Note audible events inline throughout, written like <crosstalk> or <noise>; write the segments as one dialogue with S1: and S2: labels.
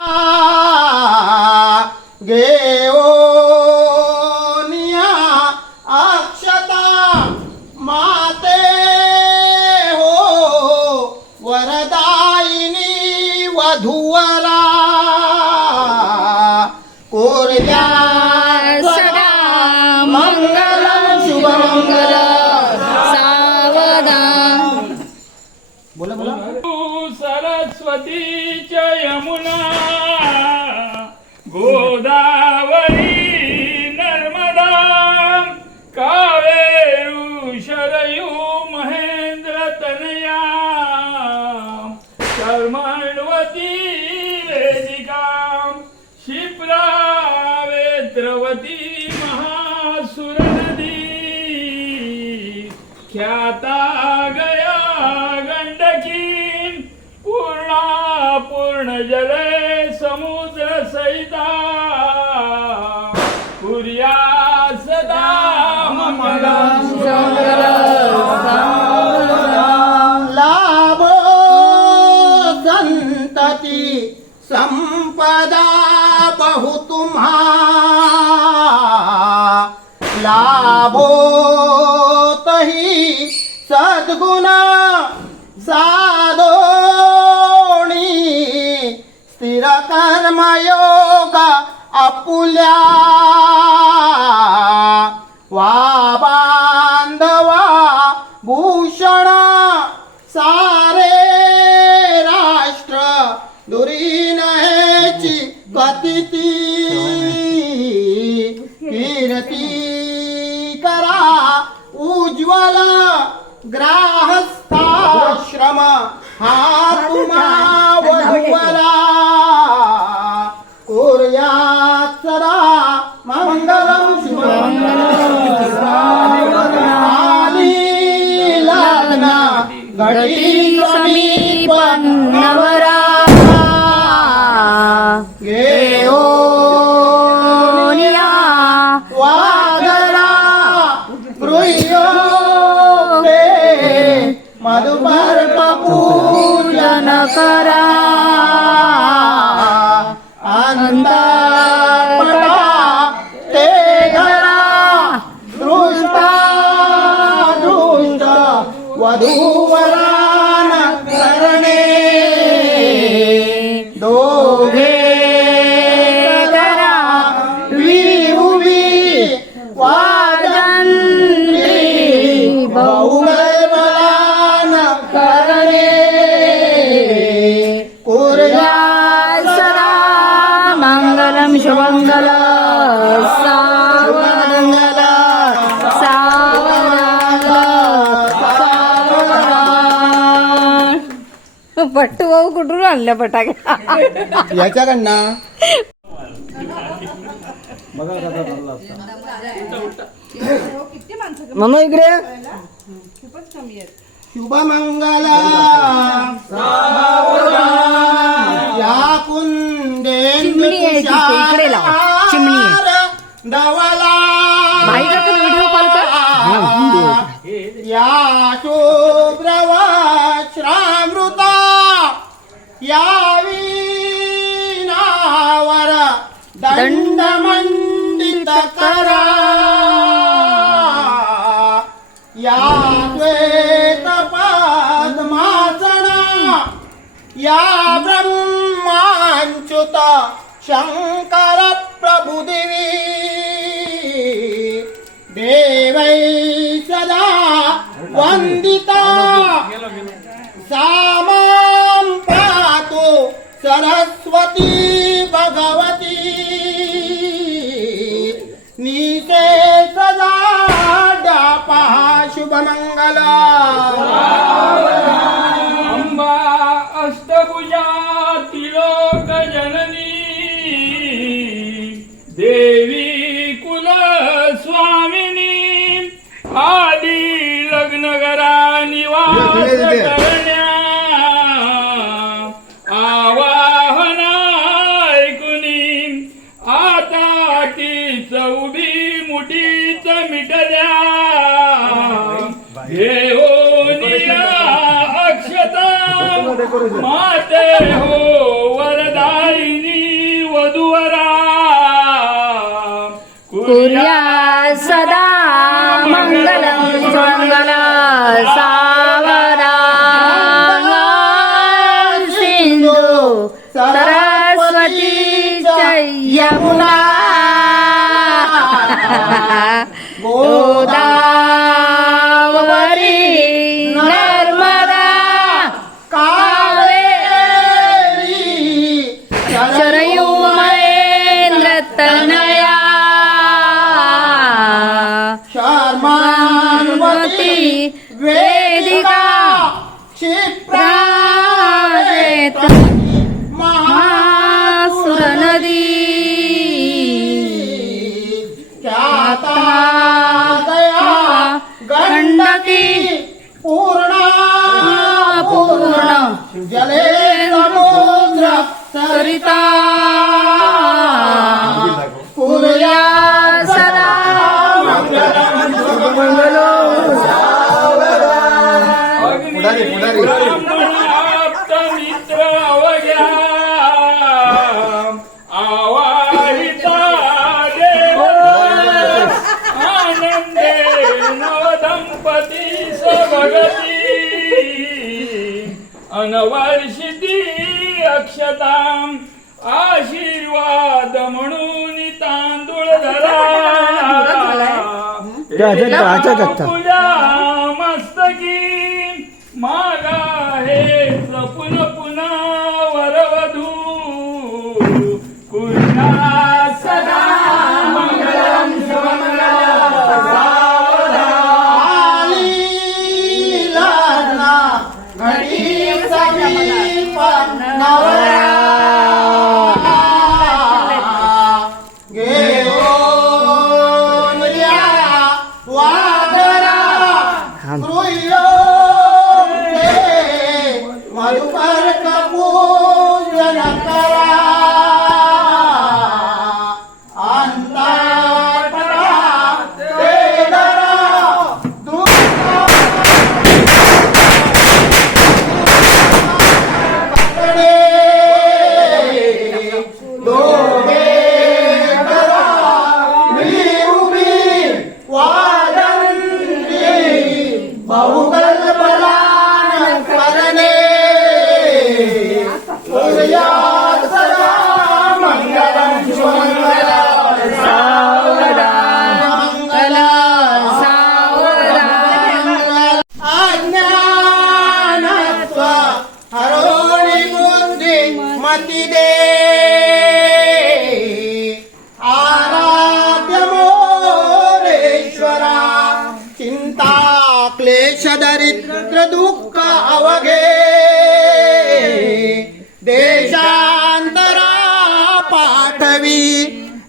S1: घेऊनिया
S2: क्षिप्रा
S1: लाभो तही सद्गुण साधोणी स्थिर कर्मयोग आपुल्या वा बांधवा भूषण सारे राष्ट्र दुरीनची गतिती कीर्ती करा उज्ज्वल ग्राहस्थाश्रम हा तुम्हा वधूवरा कुर्यात सदा मंगलम शुभमंगलम लग्न घटी समीप मधुपर्क पूजन करा
S3: आणल्या फटाक्या
S1: याच्याकडनं?
S3: मग इकडे.
S1: शुभमंगल या कुंदेंदु
S3: चिमणी आहे तिथे, इकडे लाव. चिमणी व्हिडिओ कॉल कर.
S1: या शुभ्रवश्रामृता करा. या श्वेत पद्मासना या ब्रह्मांच्युत शंकर प्रभुदेवी देवै. सदा वंदिता
S2: सा माते हो वरदायिनी वधुवरा.
S3: कुर्या सदा मंगलम मंगल सावरा. सिंधू सरस्वती यमुना. <laughs> गोदावरी
S2: 야 됐다. 안 아, 찾았다.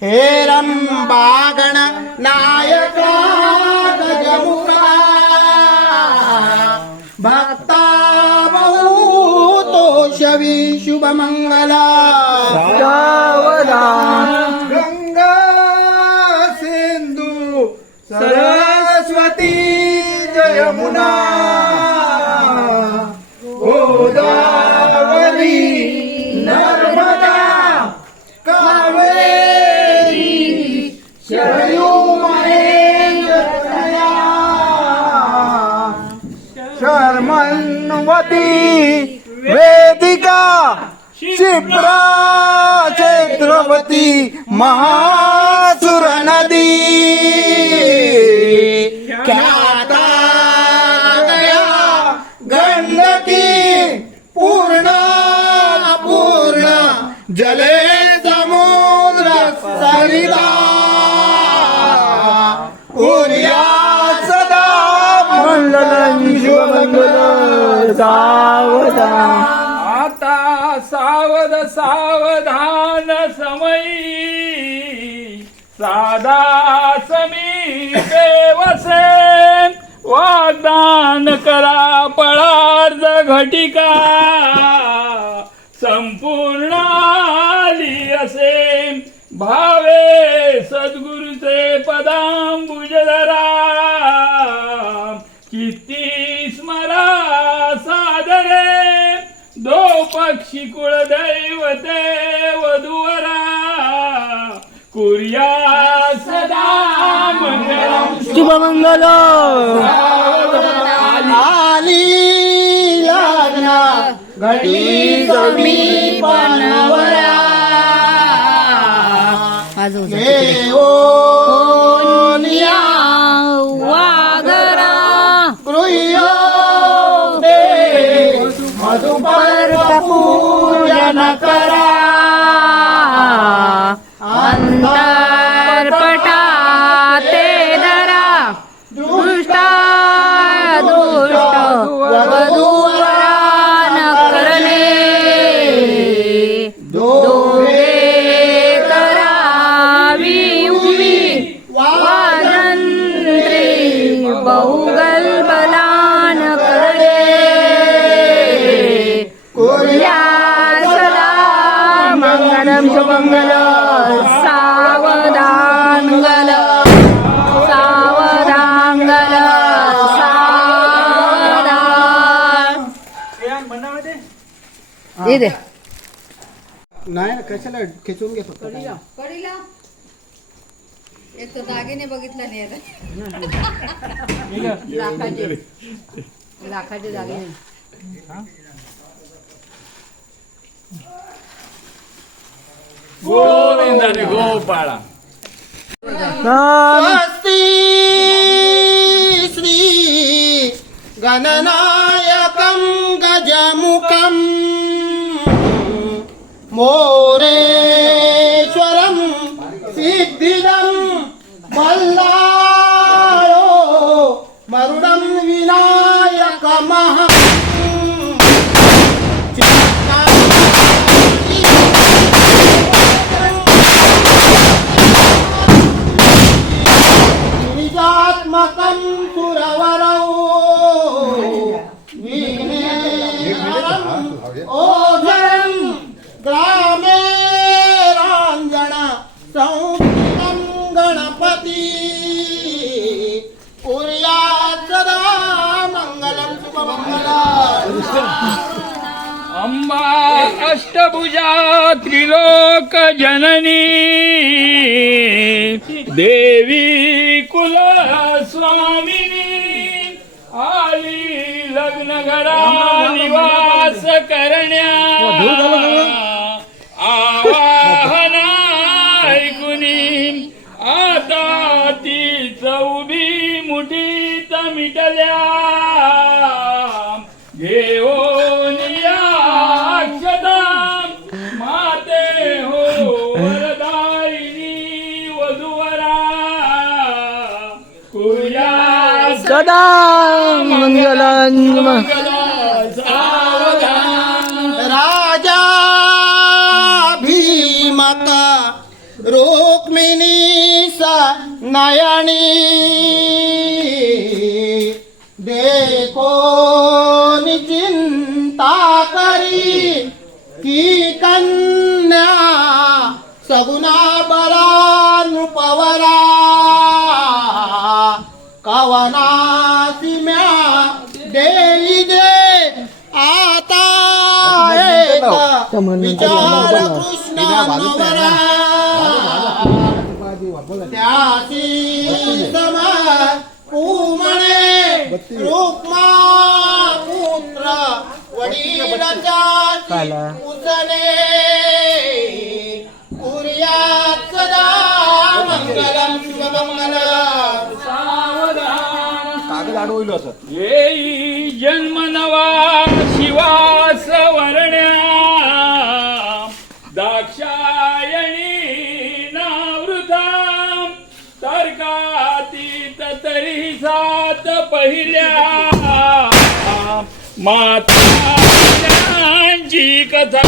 S2: हे
S1: रंबागण नायका गजमुखा। भक्ता बहुतोषवी शुभमंगला क्षिप्रा छत्रपती महासुर नदी
S2: वसे वादान करा पळार्ज घटिका. संपूर्ण आली असे. भावे सद्गुरुचे पदांबुजधरा किती स्मरा सादरे. दो पक्षी कुळदैवते वधुवरा कुर्या सदा मंगलम.
S1: शुभमंगल। आली लग्न घडी कमी पानवरा. कशाला खेचून घे फक्त
S3: पडीला एक तर दागिने बघितला नाही आता. <laughs> लाखाचे. <laughs> लाखाचे दागिने.
S2: गोपाळा.
S1: स्वस्ति श्री गणनायकं गजमुखं করে
S2: अंबा अष्टभुजा त्रिलोक जननी। देवी कुल स्वामिनी आली लग्न घरा निवास करण्या। आवाहना ऐकुनी आता ती चौबी मुठीत मिटल्या।
S1: सदा मंगलं
S2: मंगल
S1: राजा भीमक रुक्मिणी स नयनी। विचार कृष्ण नवरा. त्यासी समर कुमणे रुक्मा पुत्र वडिलाच्या उजने. कुर्यात सदा मंगलम शुभमंगलम
S2: येई जन्म नवा शिवास पहिल्या माताची कथा.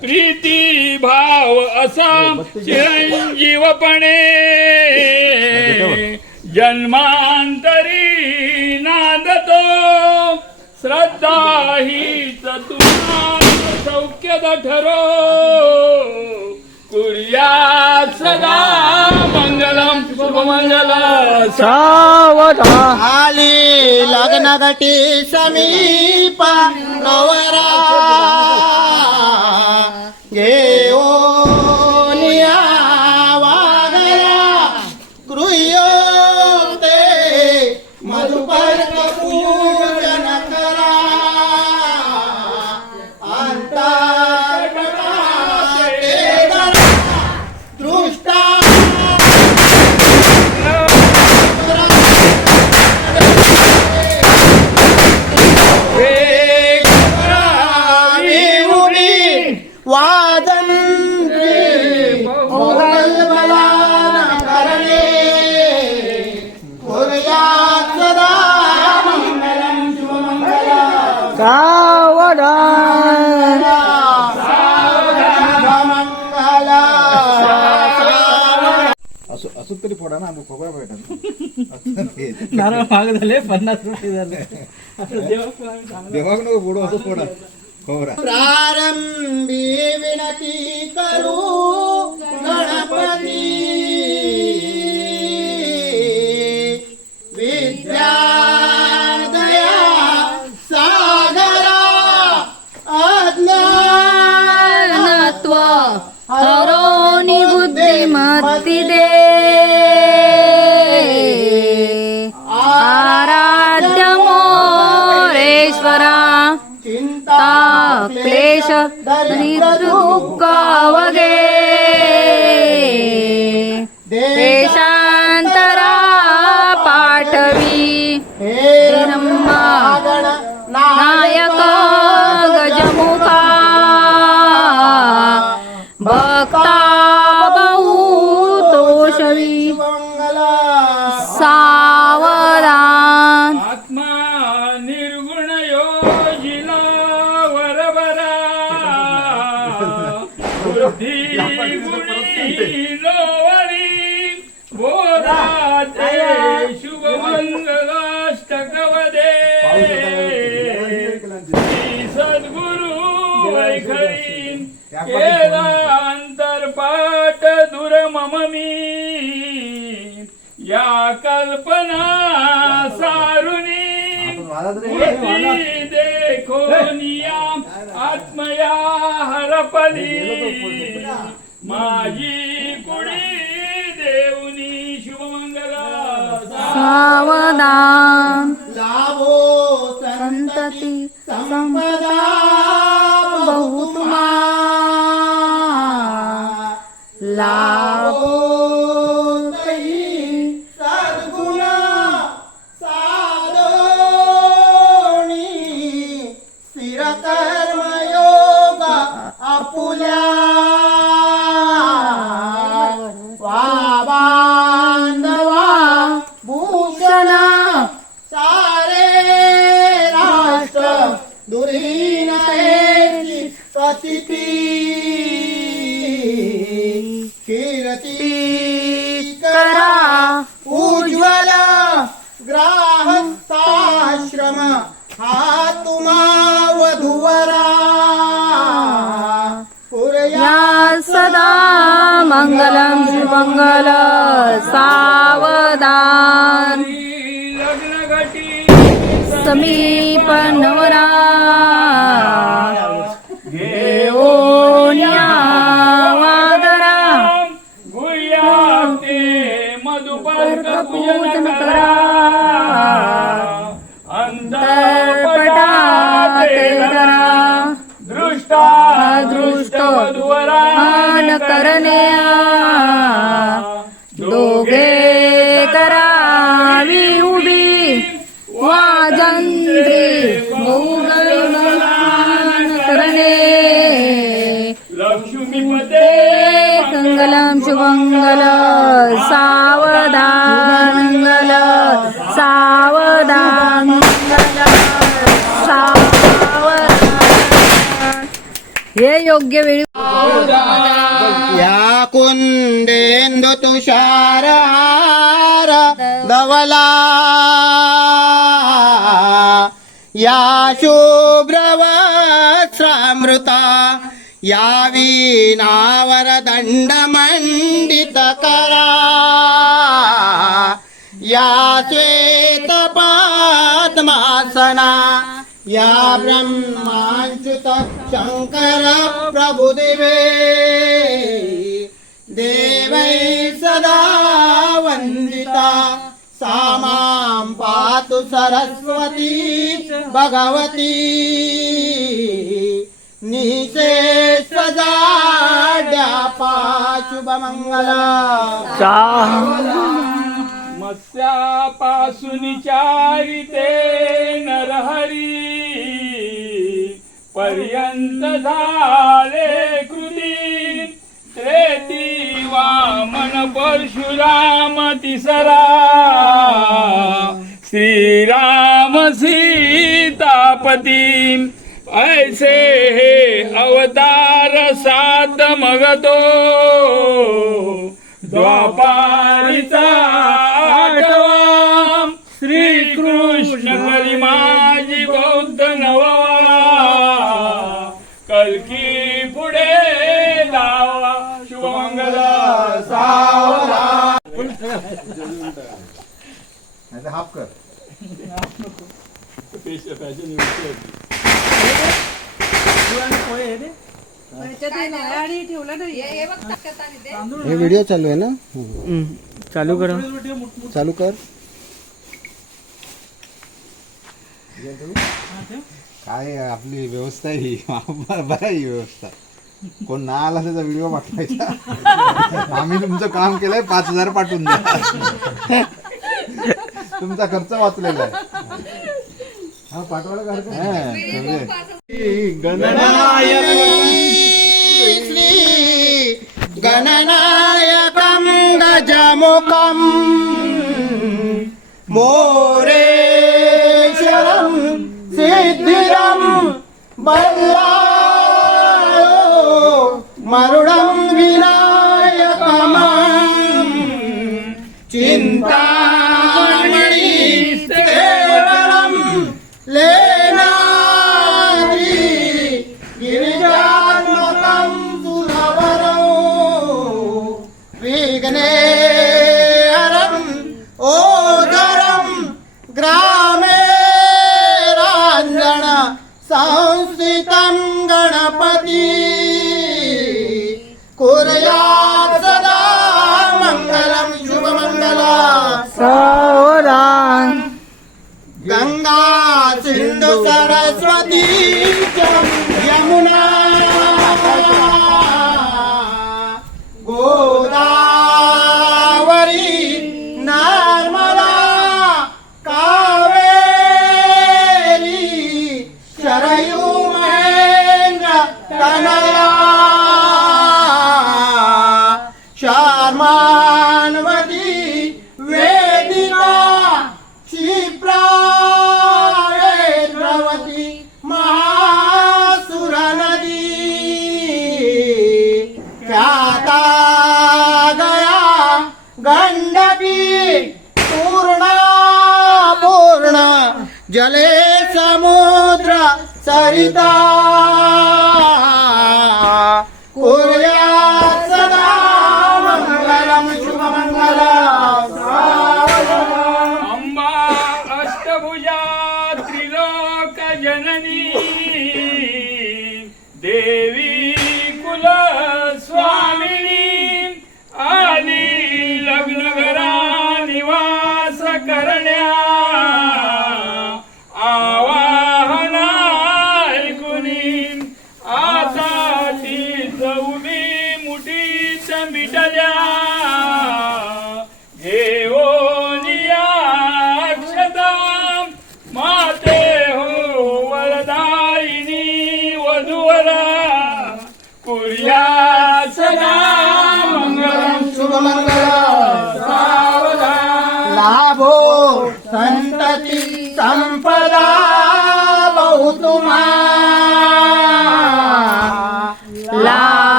S2: प्रीती भाव असा चिरंजीवपणे. जन्मांतरी नांदतो. श्रद्धा हीच तुम्हाला सौख्यद ठरो. कुर्या सदा मंगला.
S4: सावधा
S1: आली लग्न गटी समीप नवरा घेऊन.
S5: ಎತ್ತಲಿ ಪೋಡೋಣ ಅದು
S1: ಕೊಬ್ಬರಿ ಬೇಡ ನಾನು ಆಗದಲ್ಲೇ ಪನ್ನಾಸ್ ರೂಪಾಯಿದಲ್ಲೇ ಯಾವಾಗಲೂ
S3: ಬಿಡು ಅದು ಪೋಡ ಕೊಬ್ಬರ ಪ್ರಾರಂಭಿ ವಿಣತಿ
S1: ಕರು
S3: ಗಣಪತಿ क्लेश दुःखावगे देशांतरा
S2: मी या कल्पना सारुनी. मूर्ती देखोनिया आत्मया हरपली. माझी कुडी देऊनी शुभमंगला
S3: सावधान.
S1: लाभो
S3: संतती
S1: संपदा बहुतुमा.
S3: लाभ
S1: सद्गुण सारे राष्ट्र दुरीन प्रतिती कीर्ती करा उज्ज्वल ग्राहस्थाश्रम हा तुम्हा वधुवरा पुरया
S3: सदा मंगलम शुभमंगल सावधान. समीप नवरा घेऊन या वादरा
S2: गुह्याते मधुपर्क पूजन करा
S3: अंतरपटाते करा
S2: दृष्टा
S3: दृष्ट
S2: मधुवरान
S3: मान योग्य वेळी
S1: या कुंदेंदु तुषार हार धवला. या शुभ्रवस्त्रामृता या वीणावर दंड मंडित करा. या श्वेतपात्मासना या ब्रह्माच्युत शंकर देवै सदा वन्दिता। सा मां पातु सरस्वती भगवती। निशेषजाड्यापा शुभमङ्गला।
S2: मत्स्यापासून चारिते नरहरी पर्यंत झाले कृती. त्रेती वामन परशुराम तिसरा. श्रीराम सीतापती. ऐसे हे अवतार सात मगतो. द्वापारीचा
S5: नाही हाफ कर.
S3: हे हे
S1: हे व्हिडिओ चालू आहे ना?
S4: चालू करा.
S1: चालू कर.
S5: काय आपली व्यवस्था ही? <laughs> बरं ही व्यवस्था. कोण ना आला त्याचा व्हिडिओ पाठवायचा. आम्ही तुमचं काम केलंय पाच हजार पाठवून द्या. तुमचा खर्च वाचलेला आहे. हा पाठवायला काय हरकत नाही. म्हणजे
S1: श्री மருடம் விநாயகமாம் சிந்தாமணி கேவலம் லேனாதி கிரிஜாத்மகம் சுரவரோ விகனே वेदिका क्षिप्रावेद्रवती महासुरनदी ख्याता गया गंडकी पूर्णा पूर्ण जले समुद्र सरिता.